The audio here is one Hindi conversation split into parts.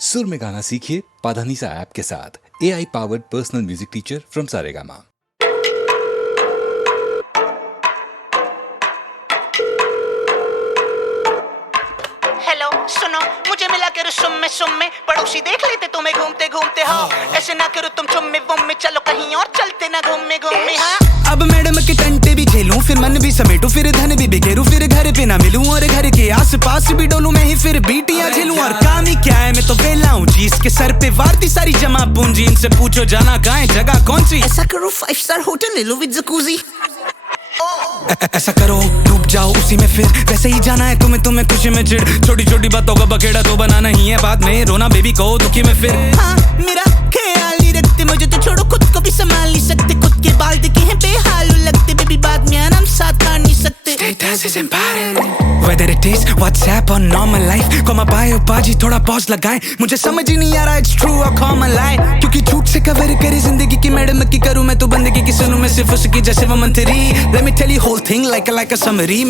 सुर में गाना सीखिए पाधानीसा ऐप के साथ। AI powered personal music teacher from Saregama. Hello सुनो, मुझे मिला के सुम्मे पड़ोसी देख लेते तुम्हें घूमते घूमते। हाँ ऐसे ना करो तुम चुम्मे वुम्मे, चलो कहीं और चलते ना घूमे घूमे। हाँ अब मैडम के टंटे भी खेलूं, फिर मन भी समेटूं, फिर धन भी बिखेरूं, फिर घर पे ना मिलूं और घर के आस पास भी डोलूं मैं ही, फिर बीटियां झेलूं। और काम ही क्या है, मैं तो वेला हूं जी, इसके सर पे वारती सारी जमा पूंजी। इनसे पूछो जाना कहाँ है, जगह कौन सी। ऐसा करो 5 स्टार होटल ले लो विद जकूजी। ऐसा करो डूब जाओ उसी में, फिर वैसे ही जाना है तुम्हें खुशी में चिढ़। छोटी छोटी बातों का बखेड़ा तो बनाना ही है, बाद में रोना बेबी को दुखी में फिर। हाँ मेरा ख्याल नहीं रखते, मुझे तो छोड़ो, खुद को भी संभाल नहीं सकते। खुद के बाल दिखे हैं बेहाल लगते, बेबी बाद में आराम साथ आ नहीं सकते। Status is important whether it is WhatsApp or normal life। Comma पाए पाजी थोड़ा पॉज लगाए, मुझे समझ ही नहीं आ रहा it's true or common lie। क्योंकि झूठ से कवर करे जिंदगी की मैडम की करूं मैं तो बंदगी की सुनूं मैं सिर्फ उसकी जैसे वो मंत्री। Let me tell you whole thing like a summary।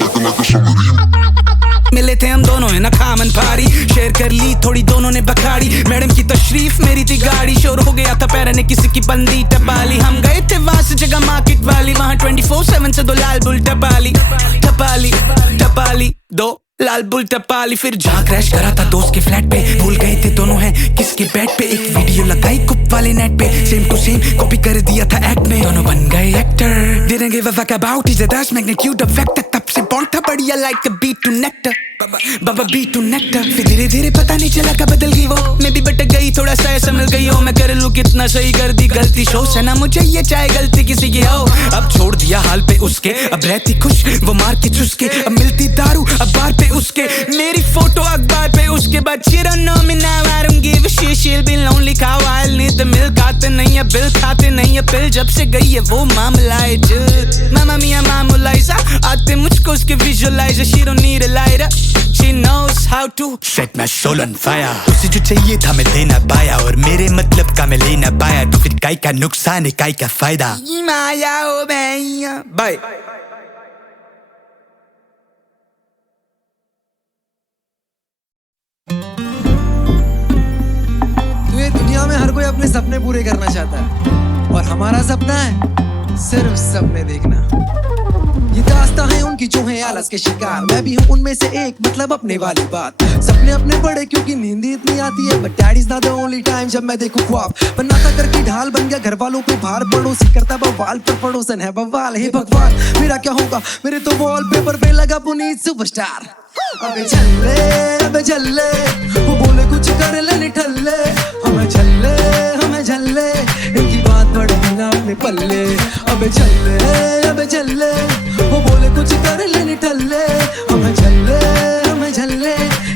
मिले थे हम दोनों है ना खामन पारी, शेयर कर ली थोड़ी दोनों ने बखाड़ी। मैडम की तशरीफ मेरी थी गाड़ी, शोर हो गया था पैर ने किसी की बंदी टपाली। हम गए थे वास जगह मार्केट वाली, वहाँ 24/7 से 2 लाल बुल टपाली टपाली टपाली 2 लाल बुल टपाली। फिर जहाँ क्रैश करा था दोस्त के फ्लैट पे, भूल गए थे दोनों हैं किसके बेड पे। एक वीडियो लगाई कुप वाले नेट पे, सेम टू सेम कॉपी कर दिया था एक्ट में, दोनों बन गए actor. Didn't give a fuck about his dash magnitude of factor, तब से बॉन्ड था बढ़िया like a beat to nectar, Baba beat to nectar। फिर धीरे धीरे पता नहीं चला कब बदल गई वो, मैं भी भटक गई थोड़ा सा ऐसा मिल गई हो। मैं कर लूँ कितना सही कर दी गलती, शो से ना मुझे ये चाहे गलती किसी की हो। अब छोड़ दिया हाल पे उसके, अब रहती खुश वो मार के चुसके। अब मिलती दारू अब बार पे उसके, मेरी फोटो अखबार पे उसके बाद। She don't know me now, I don't give a shit, she'll be lonely cow, I'll need the milk। आते नहीं है बिल, खाते नहीं है पिल, जब से गई है वो मामला है जुद। मामा मिया मामूलाइजा, आते मुझको उसके visualiser. She don't need a lighter, she knows how to set my soul on fire। उसे जो चाहिए था मैं दे ना पाया, और मेरे मतलब का मैं ले ना पाया, तो फिर काई का नुकसान है काई का फायदा। माया ओ भैया बाय। दुनिया में हर कोई अपने सपने पूरे करना चाहता है, और हमारा सपना है सिर्फ सपने देखना। ये दास्तां है उनकी जो है आलस के शिकार, मैं भी हूँ उनमें से एक, मतलब अपने वाली बात। सपने अपने बड़े क्योंकि नींद इतनी आती है, but dad is not the only time जब मैं देखूं ख्वाब। बनाता करके ढाल बन गया घर वालों पे भार, पड़ोसी करता बवाल पर पड़ोसन है बवाल। हे भगवान मेरा क्या होगा, मेरे तो वॉलपेपर पे लगा पुनीत सुपरस्टार। अबे झल्ले वो बोले कुछ कर ले निठल्ले, हमें झल्ले इनकी बात पड़ती ना अपने पल्ले। अबे झल्ले वो बोले कुछ कर ले निठल्ले, हमें झल्ले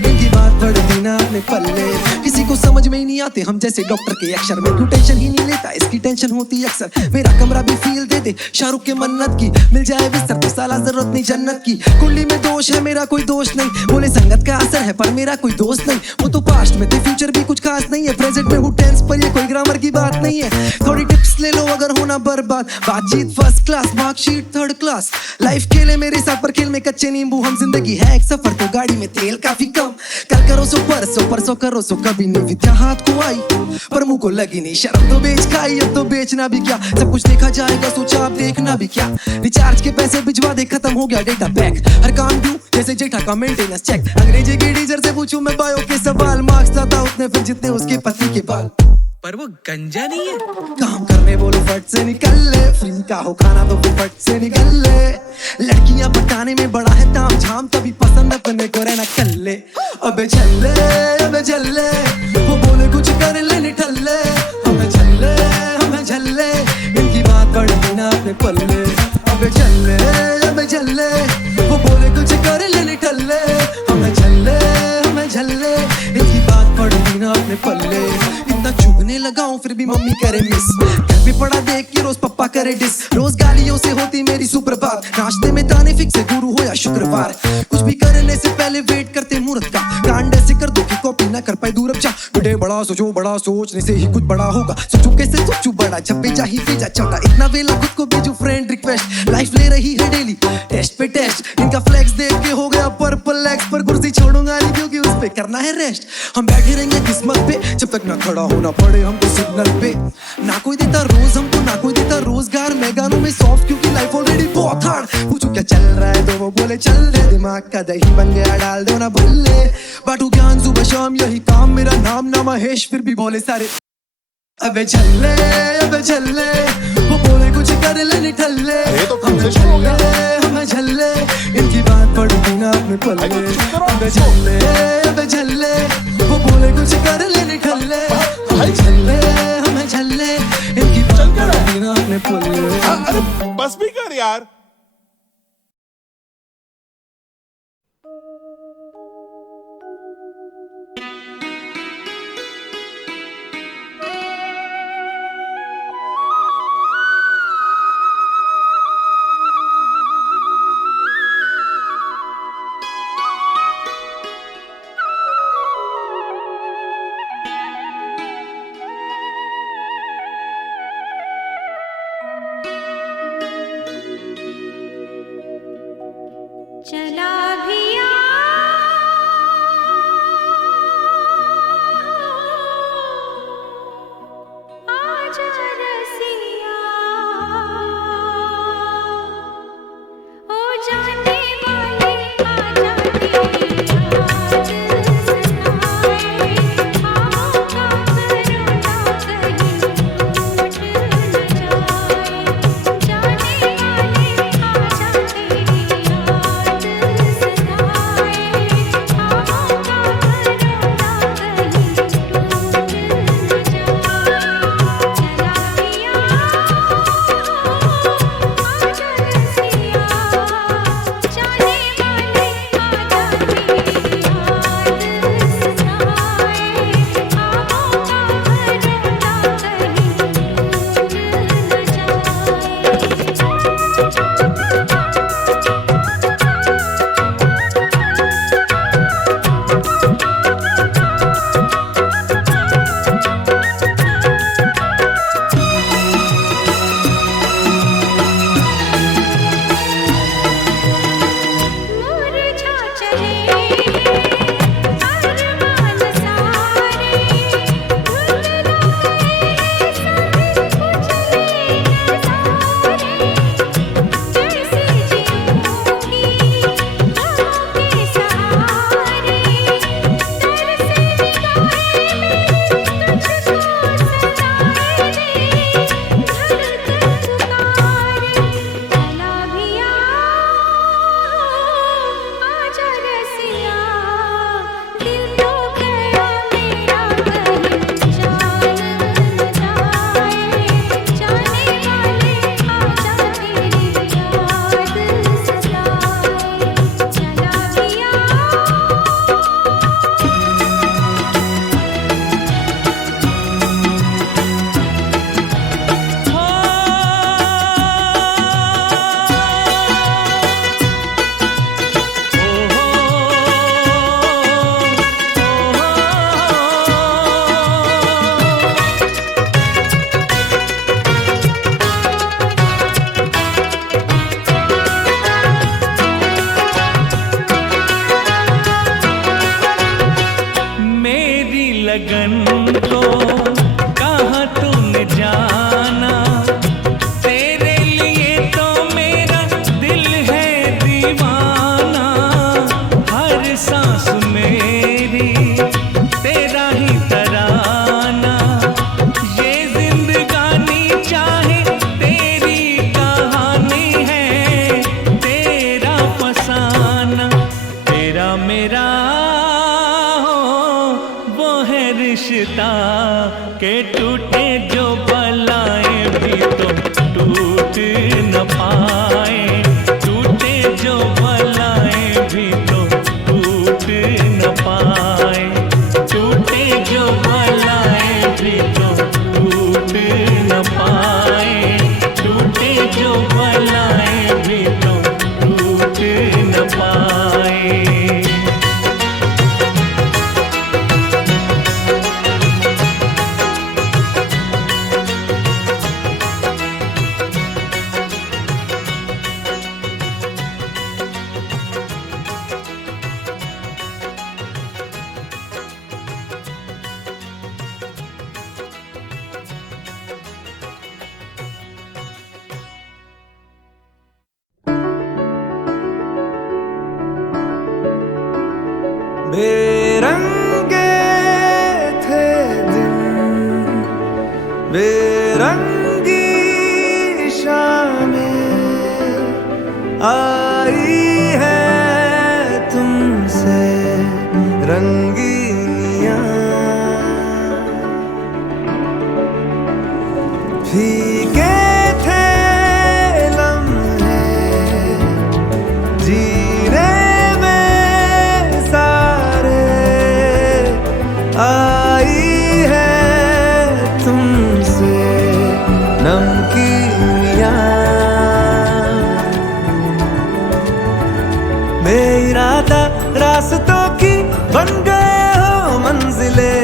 इनकी बात पड़ती ना अपने पल्ले। किसी को समझ में ही नहीं आते हम जैसे डॉक्टर के अक्षर, में क्यों टेंशन ही नहीं लेता इसकी टेंशन होती अक्सर। मेरा कमरा भी फील दे दे शाहरुख के मन्नत की, मिल जाए बिस्तर तो साला जरूरत नहीं जन्नत की। कुंडली में दोष है मेरा कोई दोष नहीं, बोले संगत का असर है पर मेरा कोई दोस्त नहीं। वो तो पास्ट में थे फ्यूचर भी कुछ खास नहीं है, प्रेजेंट में हूँ टेंस पर ये कोई ग्रामर की बात नहीं है। थोड़ी टिप्स ले लो अगर होना बर्बाद, बातचीत first class, marksheet 3rd class. Life खेले मेरे साथ पर खेल में कच्चे नींबू, हम जिंदगी है एक सफर तो गाड़ी में तेल काफी कम। कल करो सो परसों करो सो कभी नहीं, विद्या हाथ को आई पर मुंह को लगी नहीं। शर्म तो बेच खाई अब तो बेचना भी क्या, सब कुछ देखा जाएगा सोचा अब देखना भी क्या। रिचार्ज के पैसे भिजवा दे खत्म हो गया डेटा पैक, हर काम दूं जैसे जेठा का मेंटेनेंस चेक। अंग्रेजी के टीचर से पूछूं मैं बायो के सवाल, मार्क्स लाता उतने फिर जितने उसके पति के बाल। पर वो गंजा नहीं है, काम करने बोलो फट से निकल ले, फ्री का हो खाना तो फिर फट से निकल ले। लड़कियां बताने में बड़ा है ताम झाम, तभी पसंद अपने को रहना कर ले। अबे झल्ले वो बोले कुछ कर ले निठल्ले, हमें झल्ले इनकी बात पड़ती ना अपने पल्ले। अबे झल्ले वो बोले कुछ कर ले निठल्ले, हमें झल्ले इनकी बात पड़ती ना अपने पल्ले। इतना चुभने लगा हूँ फिर भी मम्मी करे मिस, घर भी पड़ा देख के रोज पप्पा करे डिस। रोज गालियों से होती मेरी सुप्रभात, नाश्ते में ताने फिक्स है गुरु हो या शुक्रवार। कुछ भी करने से पहले वेट करते मुहूर्त का, कांड ऐसे कर दो कि कॉपी ना कर पाए दूर अब जा। बड़े बड़ा सोचो, बड़ा सोचने से ही कुछ बड़ा होगा, सोचो कैसे सोचू बड़ा, जब भेजा ही भेजा छोटा। इतना वेला खुद को भेजू फ्रेंड रिक्वेस्ट, लाइफ ले रही है डेली टेस्ट पे टेस्ट। इनका फ्लेक्स देख के हो गया पर्पल एक्स पर, कुर्सी छोड़ूंगा नहीं क्योंकि उस पे करना है रेस्ट। हम बैठे रहेंगे किस्मत पे जब तक ना खड़ा होना पड़े हमको सिग्नल पे। ना कोई देता रोज हमको, ना कोई देता रोजगार। मैं गानों में सॉफ्ट क्योंकि लाइफ ऑलरेडी बहुत हार्ड। पूछू क्या चल रहा है तो वो बोले चल रहे, दिमाग का दही बन गया डाल दो ना भल्ले। बाटू ज्ञान सुबह शाम यही काम, मेरा नाम ना महेश फिर भी बोले सारे अबे झल्ले अबे झल्ले। वो बोले कुछ कर ले निठल्ले, हमें झल्ले इनकी बात पड़ती ना अपने पल्ले। अबे झल्ले वो बोले कुछ कर ले निठल्ले, हमें झल्ले इनकी बात पड़ती ना अपने पल्ले। अरे बस भी कर यार। चला भिया आजा रसिया, ओ जाने वाले आजा तेरी याद सताए। आओ का करुणा कहीं टूट न जाए, जाने वाले आजा तेरी याद सताए। आओ का करुणा कहीं टूट न जाए। चला भिया आजा रसिया, जाने वाले आजा तेरी याद सताए। आओ का करुणा मुरझा चले अरमान सारे, भूल गए सब कुछ नज़ारे। कैसे जीऊंगी गमों के सहारे, तरसे निगाहें मेरी तुझको सताए दे। धड़कन पुकारे चला भिया आजा रसिया, दिल तो गया मेरा कहीं जान न जाए। जाने वाले आजा तेरी याद सताए। चला भिया मेरी लगन को कहाँ तूने जाना, तेरे लिए तो मेरा दिल है दीवाना। हर सांस मेरी तेरा ही तराना, ये जिंदगानी चाहे तेरी कहानी है, तेरा फसाना। तेरा मेरा हो वो है रिश्ता, के टूटे जो बलाएं भी तो टूट न पाए। टूटे जो बलाएं भी तो टूट न पाए। टूटे जो बलाएं भी तो टूट न पाए। टूटे जो बलाएं भी तो टूट न पाए। रंगी शामें आई है तुमसे रंगीनियां, फीके थे लम्हे जीने में सारे, आई है तुमसे नमकीनियां, बेइरादा रास्तों की बन गए हो मंजिले,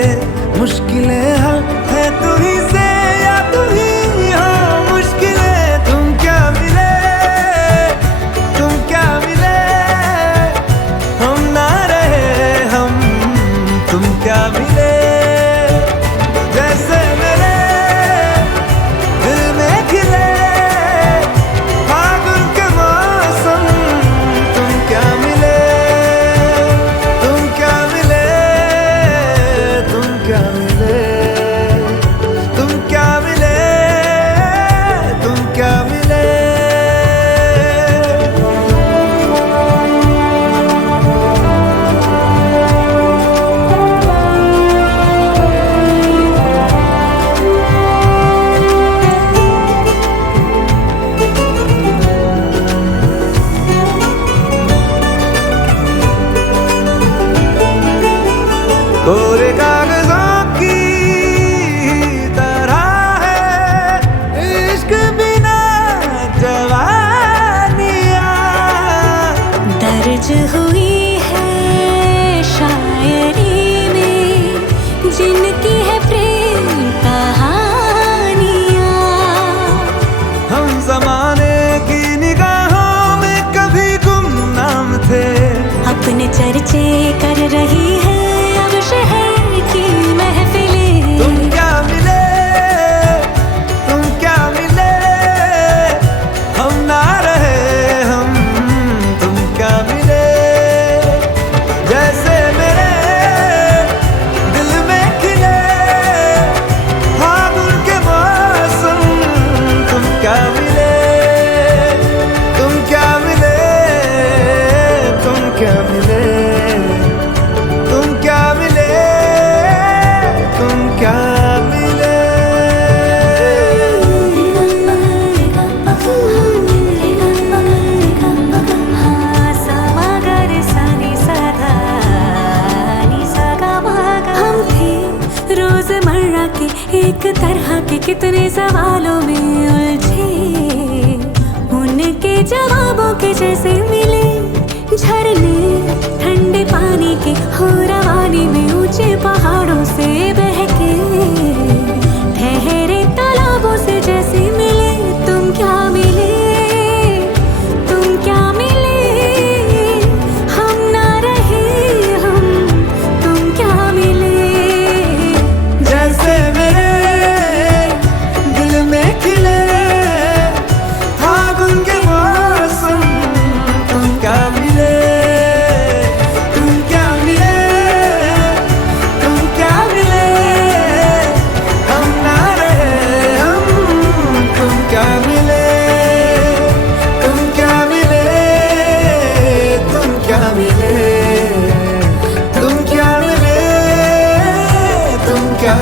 मुश्किलें हल है तू ही से या तू ही हो मुश्किलें। तुम क्या मिले, तुम क्या मिले, हम ना रहे हम, तुम क्या मिले, जैसे मेरे दिल में खिले फागुन के मौसम। तुम क्या मिले, तुम क्या मिले, तुम क्या मिले, तुम क्या मिले, तुम क्या मिले। कोरे कागजों की तरह है इश्क बिना जवानियां, दर्ज हुई है शायरी में जिनकी है प्रेम कहानियाँ। हम जमाने की निगाहों में कभी गुमनाम थे, अपने चर्चे कर रही है अब शहर की महफिलें। तुम क्या मिले, तुम क्या मिले, हम ना रहे हम, तुम क्या मिले, जैसे मेरे दिल में खिले फागुन के मौसम। तुम क्या मिले, तुम क्या मिले, तुम क्या मिले, तुम क्या मिले, तुम क्या मिले। हम थे रोजमर्रा के एक तरह के कितने सवालों में उलझे, उनके जवाबों के जैसे मिले झरने ठंडे पानी के हो रवानी में ऊंचे पहाड़ों से बहके, ठहरे तालाबों से जैसे मिले। तुम क्या मिले, तुम क्या मिले, हम ना रहे हम, तुम क्या मिले, जैसे मेरे दिल में खिले फागुन के मौसम। तुम क्या मिले, तुम क्या मिले, तुम क्या मिले, हम ना रहे हम, तुम क्या मिले, तुम क्या मिले, तुम क्या मिले, तुम क्या मिले, तुम क्या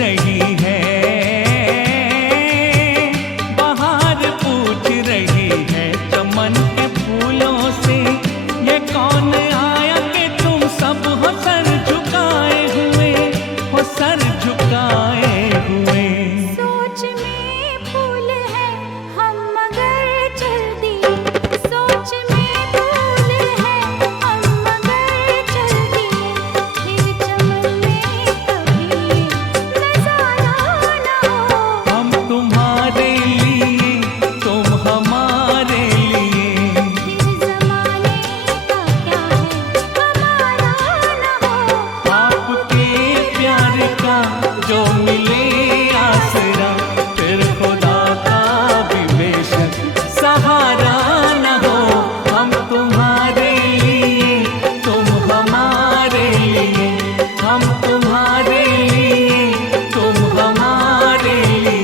रही है, बाहर पूछ रही है चमन के फूलों से, ये कौन आया कि तुम सब हो सर झुकाए हुए, हो सर झुकाए हुए। सोच में फूल है हम मगर चल दिए, सोच में फूल है हम मगर चल दिए, फिर चमन में कभी नजारा न हो। हम तुम्हारे लिए, तुम हमारे लिए, फिर जमाने का क्या है हमारा न हो। आपके प्यार का जो मिले आसरा, फिर खुदा का भी बेशक सहारा न हो। हम तुम्हारे लिए, तुम हमारे लिए, हम तुम्हारे लिए, तुम हमारे लिए।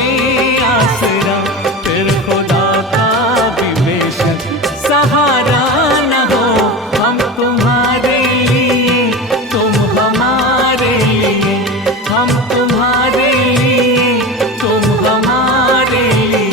हमें आसरा, फिर खुदा का भी बेशक सहारा न हो। हम तुम्हारे लिए, तुम हमारे लिए, हम तुम्हारे लिए, तुम हमारे लिए।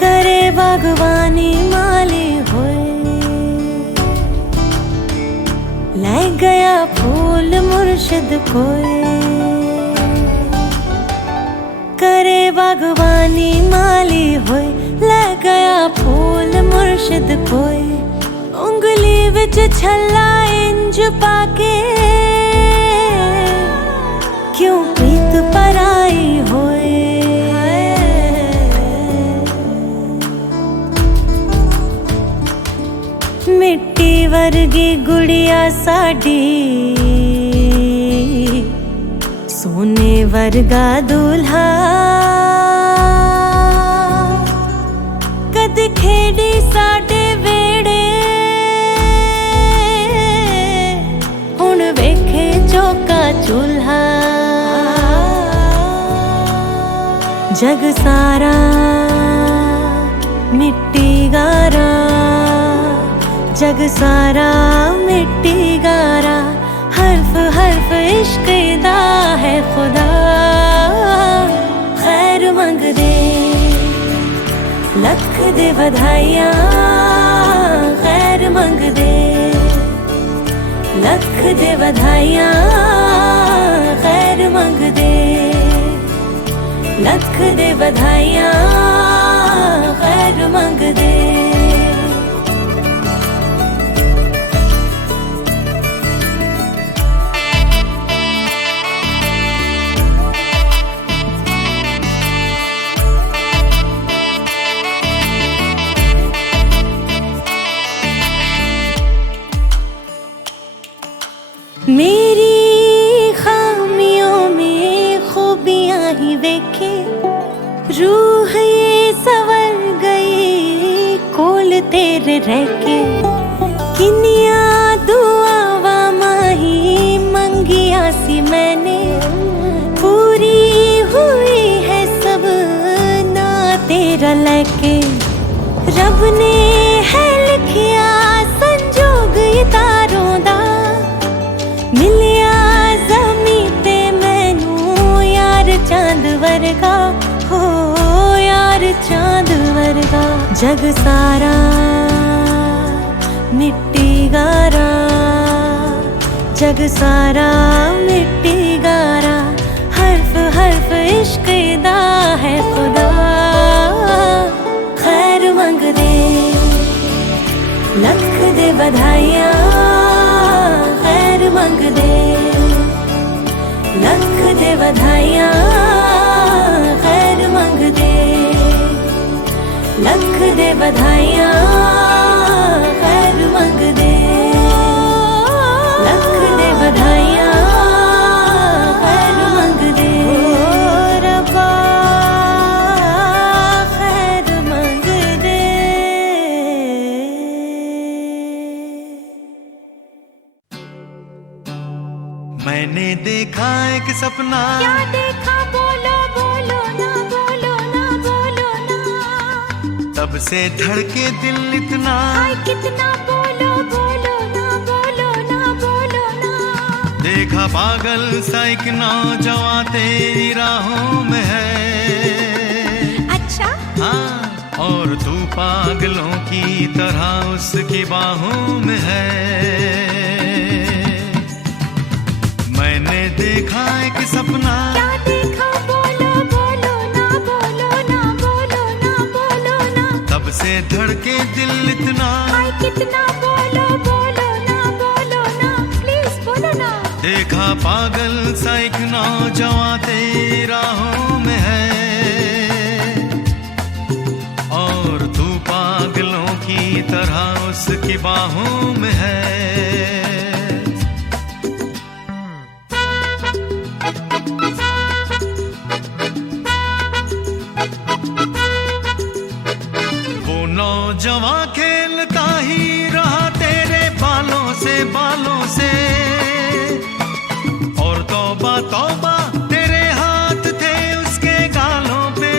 करे बागवानी माली होए, ले गया फूल मुर्शिद कोई। करे बागवानी माली होए, ले गया फूल मुर्शिद कोई। उंगली विच छल्ला इंज पाके, क्यों प्रीत पराई होए। मिट्टी वर्गी गुड़िया साडी, सोने वर्गा दूल्हा। कद खेड़ी साडे वेड़े, हुण वेखे चौका चूल्हा। जग सारा मिट्टी गारा, जग सारा मिट्टी गारा। हर्फ हर्फ इश्क दा है खुदा, खैर मंग दे लख दे बधाइयाँ। खैर मंग दे लख दे बधाइयाँ। खैर मंग दे लख दे बधाइयाँ। खैर मंग दे। मेरी खामियों में खूबियां ही देखे, रूह ये संवर गई कोल तेरे रह के। किनिया दुआवा माही मंगिया सी मैंने, पूरी हुई है सब ना तेरा लेके। रब ने है लिखिया संजोग ये तारों दा, मिलिया ज़मी ते मैनू यार चांद वर्गा। हो यार चांद वर्गा। जग सारा मिट्टी गारा, जग सारा मिट्टी गारा। हर्फ हर्फ इश्क दा है खुदा, खैर मंग दे लख दे बधाइयाँ। खैर मंग दे लख दे बधाइयाँ। खैर मंग दे लख दे बधाइयाँ। खैर मंग दे लख दे बधाइयाँ। खैर मंग दे रब्बा, खैर मंग दे। मैंने देखा एक सपना। क्या देखा बोलो बोलो ना, बोलो ना, बोलो ना। तब से धड़के दिल इतना, हाय कितना बोलो बोलो ना, बोलो ना, बोलो ना। देखा पागल सा एक नौजवान तेरी राहों में है। अच्छा हाँ, और तू पागलों की तरह उसकी बाहों में है। मैंने देखा एक सपना, क्या देखा बोलो बोलो ना, बोलो ना, बोलो ना, बोलो ना। तब से धड़के दिल इतना, हाय कितना बोलो बोलो ना, बोलो ना, प्लीज बोलो ना। देखा पागल सा एक नौजवां तेरी राहों में है, और तू पागलों की तरह उसकी बाहों में है। वो नौजवां खेलता ही रहा तेरे बालों से, बालों से, और तौबा तौबा तेरे हाथ थे उसके गालों पे।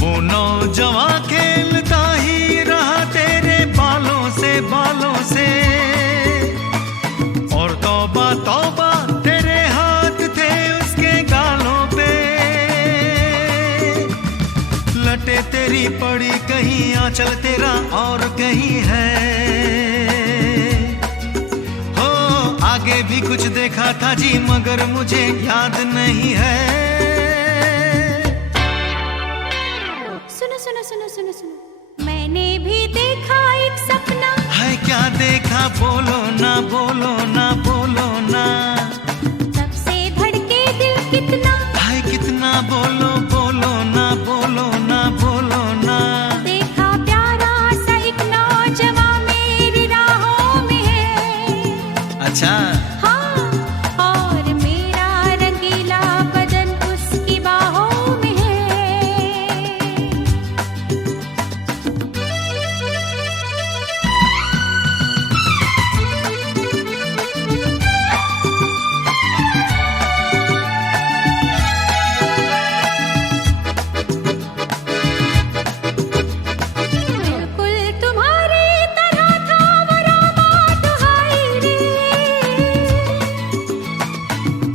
वो नौजवां खेलता ही रहा तेरे बालों से, बालों से, और तौबा तौबा तेरे हाथ थे उसके गालों पे। लटे तेरी पड़ी कहीं, आंचल तेरा और कहीं है। हो आगे भी कुछ देखा था जी, मगर मुझे याद नहीं है। सुनो सुनो सुनो सुनो सुनो, मैंने भी देखा एक सपना। है क्या देखा, बोलो ना, बोलो ना, बोलो ना। तब से धड़के दिल कितना, है कितना, बोलो बोलो ना, बोलो ना, बोलो ना। देखा प्यारा सा एक नौजवां मेरी राहों में है। अच्छा, हाँ, और मेरा रंगीला बदन उसकी बाहों में है। बिल्कुल तुम्हारी तरह था वो रामा दुहाई रे,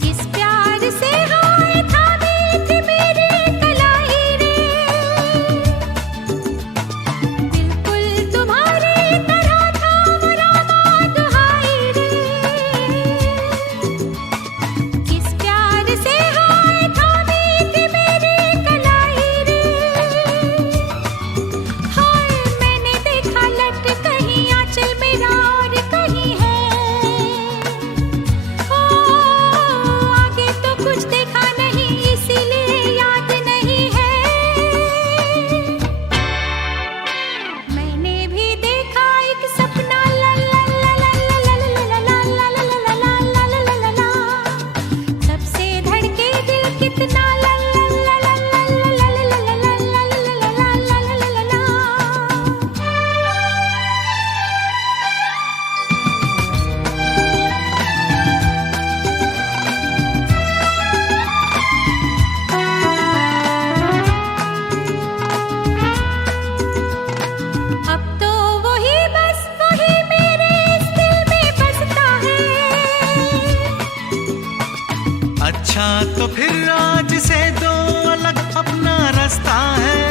किस प्यार से हाय थामी थी मेरी कलाई रे। बिल्कुल तुम्हारी तरह था वो रामा दुहाई रे, किस प्यार से हाय थामी थी मेरी कलाई रे। हाय मैंने देखा लट कहीं, आंचल मेरा और कहीं है। ओ आगे तो कुछ देखा नहीं, इसीलिए याद नहीं है। मैंने भी देखा एक सपना, ला ला ला ला ला ला ला ला ला ला ला ला ला ला ला ला। तब से धड़के दिल कितना, ला ला ला ला ला ला ला ला ला ला ला ला ला ला ला ला ला। अब तो वही बस वही मेरे इस दिल में बसता है। अच्छा तो फिर आज से दो अलग अपना रास्ता है।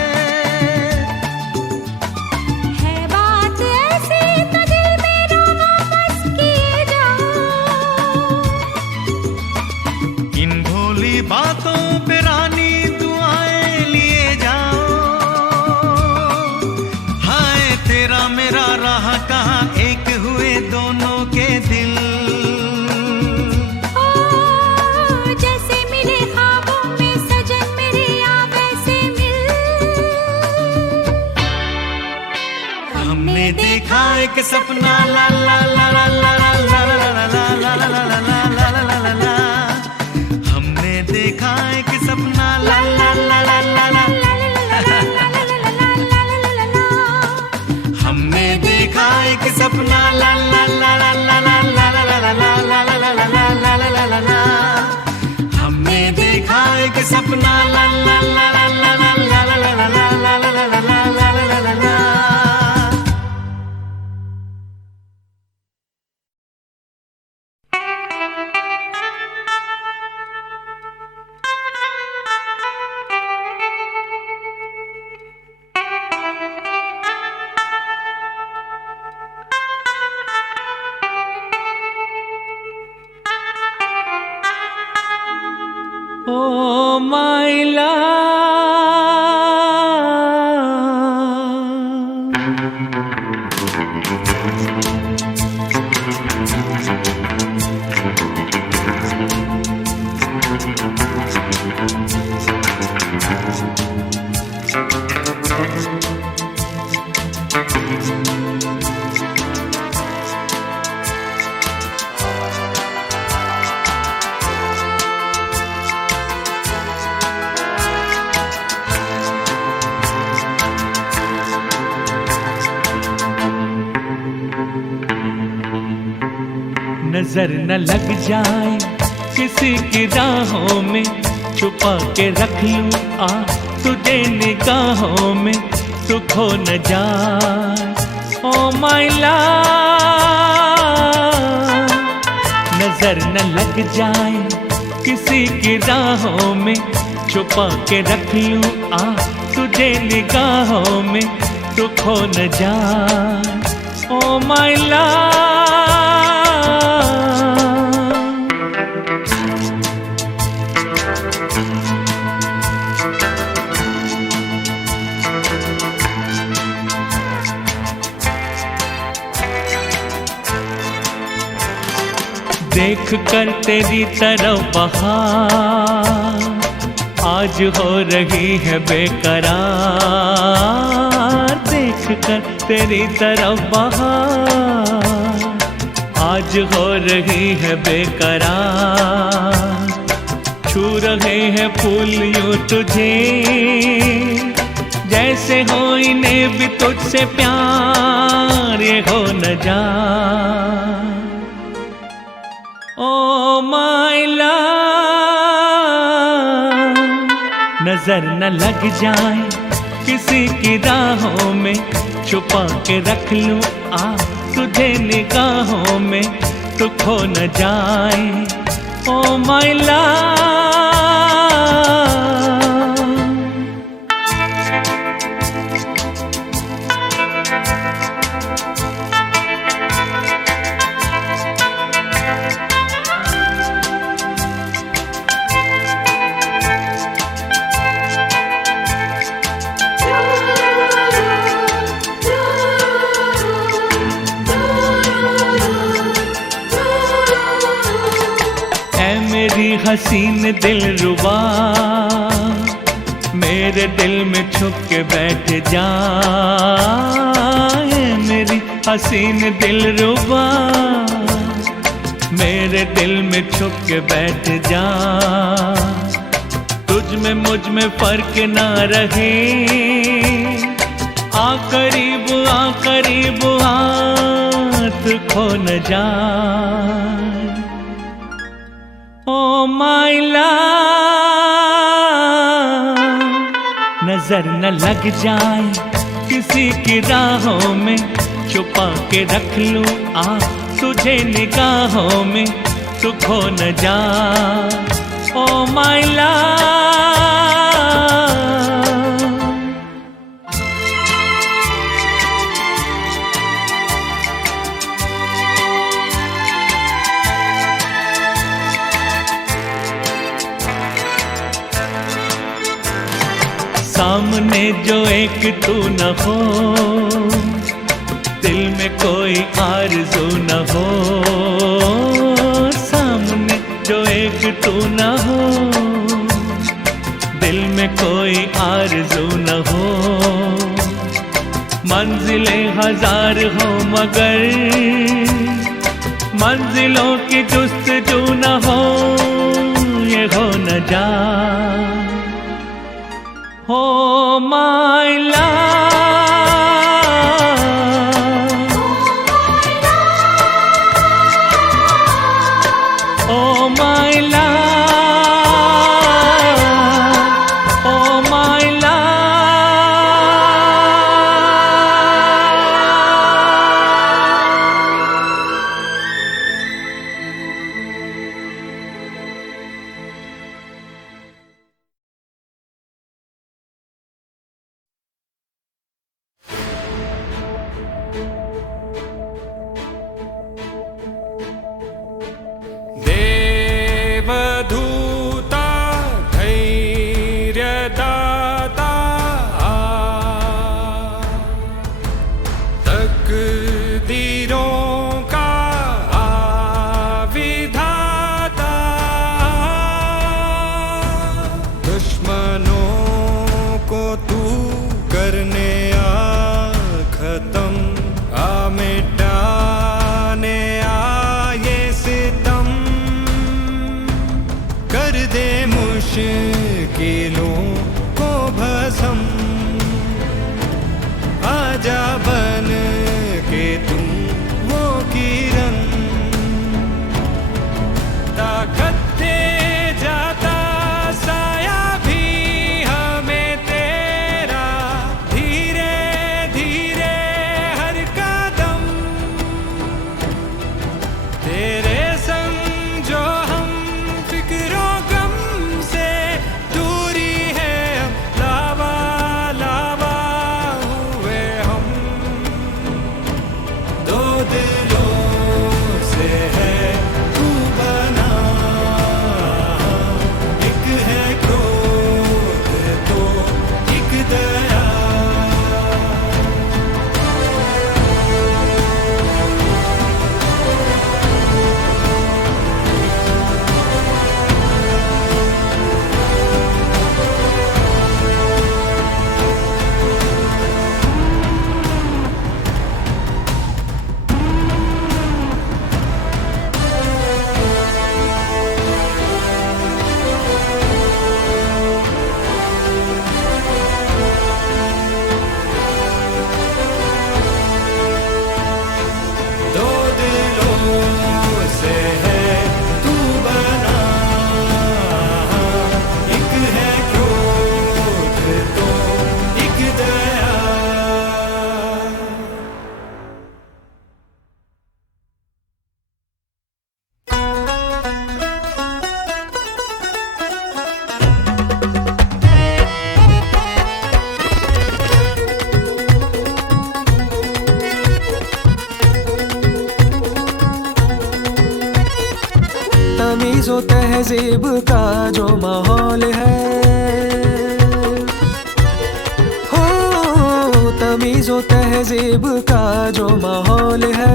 है बात ऐसी तो दिल मेरा वापस किए जाओ। इन भोली बातों पे रानी दुआएं लिए जाओ। हाय तेरा मेरा रहा कहाँ, एक हुए दोनों के दिल। ओ जैसे मिले ख्वाबों में सजन मेरे, या वैसे मिल। हमने देखा एक सपना, ला ला ला ला ला ला ला ला ला ला ला ला ला ला ला ला ला। हमने देखा एक सपना, ला ला ला ला ला ला। हमने देखा एक सपना, ला ला ला ला ला ला ला ला ला ला ला ला ला ला ला ला ला ला। हमने देखा एक सपना, ला ला ला ला ला ला ला ला ला ला ला ला ला ला ला ला। Oh my love. नजर न लग जाए किसी की राहों में, छुपा के रख लूं आ तुझे निगाहों में, तू खो न जाए ओ माय लव। नजर न लग जाए किसी की राहों में, छुपा के रख लूं आ तुझे निगाहों में, तू खो न जाए ओ माय लव। देख कर तेरी तरफ बहार आज हो रही है बेकरार, देख कर तेरी तरफ बहार आज हो रही है बेकरार। छू रहे हैं फूल यूं तुझे जैसे हो इन्हें भी तुझसे प्यार, ये हो न जाए ओ माय लव। नजर न लग जाए किसी की राहों में, छुपा के रख लूं आ तुझे निगाहों में, तू खो न जाए ओ माय लव। मेरी हसीन दिलरुबा मेरे दिल में छुप के बैठ जा, मेरी हसीन दिलरुबा मेरे दिल में छुप के बैठ जा। तुझ में मुझ में फर्क ना रहे, आ करीब हाथ खो न जाए ओ माय लव। नजर न लग जाए किसी की राहों में, छुपा के रख लूं आ तुझे निगाहों में, तू खो न जाए ओ माय लव। सामने जो एक तू न हो, दिल में कोई आरज़ू न हो, सामने जो एक तू न हो, दिल में कोई आरज़ू न हो। मंजिलें हजार हो मगर मंजिलों की जुस्तजू न हो, ये हो न जाए oh my love, oh my love, oh my love. देवदूता तमीज़ो तहजीब का जो माहौल है, हो तमीज़ो तहजीब का जो माहौल है,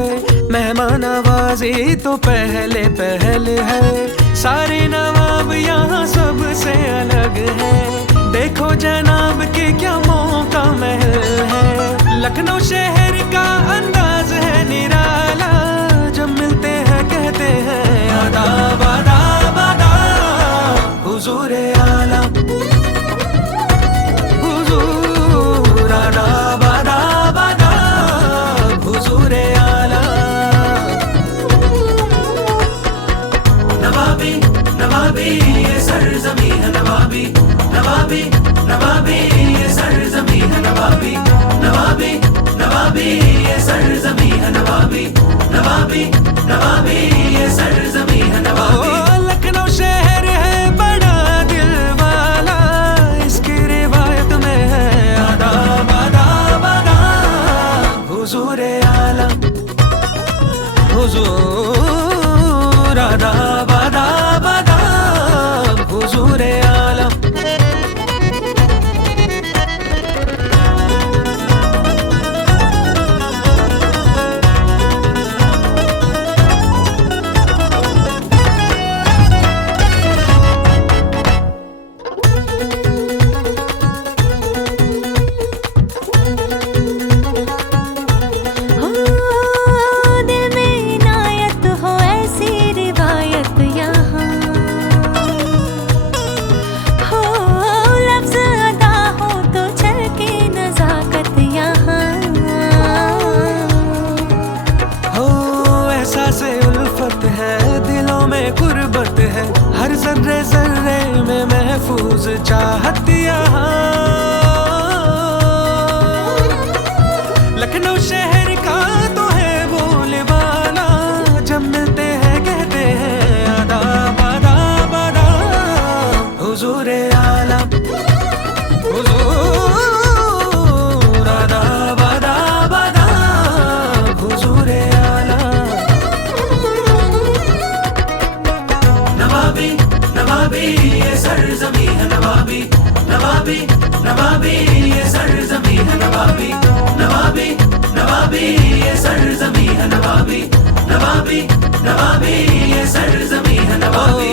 मेहमान नवाजी तो पहले पहले है, सारे नवाब यहाँ सबसे अलग है, देखो जनाब के क्या मौका महल है, लखनऊ शहर का अंदाज है निराला, जब मिलते हैं कहते हैं आदाब आदाब आदाब, हुजूर आला हुजूर, आदाब आदाब आदाब, हुजूर आला। नवाबी नवाबी ये सरजमी है, नवाबी नवाबी नवाबी ये सरजमी है, नवाबी नवाबी नवाबी ये सरजमी है, नवाबी नवाबी नवाबी ये सरजमी है, नवाबी। लखनऊ शहर है बड़ा दिल वाला, इसकी रिवायत में है आदाब आदाब आदाब, हुजूर आला हुजूर, आदाब आदाब आदाब, हुजूर आला। हो दिल में इनायत हो ऐसी रिवायत यहाँ, हो लफ्ज अदा हो तो चल के नजाकत यहाँ, हो एहसास उल्फत है, दिलों में गुर्बत है, हर जर्रे जर्रे में महफूज चाहत यहाँ, लखनऊ शहर का तो है बोलबाला, जब मिलते हैं कहते हैं आदाब आदाब आदाब, हुजूर आला हुजूर, आदाब आदाब आदाब, हुजूर आला। नवाबी नवाबी ये सरजमी है, नवाबी नवाबी नवाबी ये सरजमी है, नवाबी नवाबी नवाबी ये सरजमी है, नवाबी नवाबी नवाबी ये सरजमी है, नवाबी।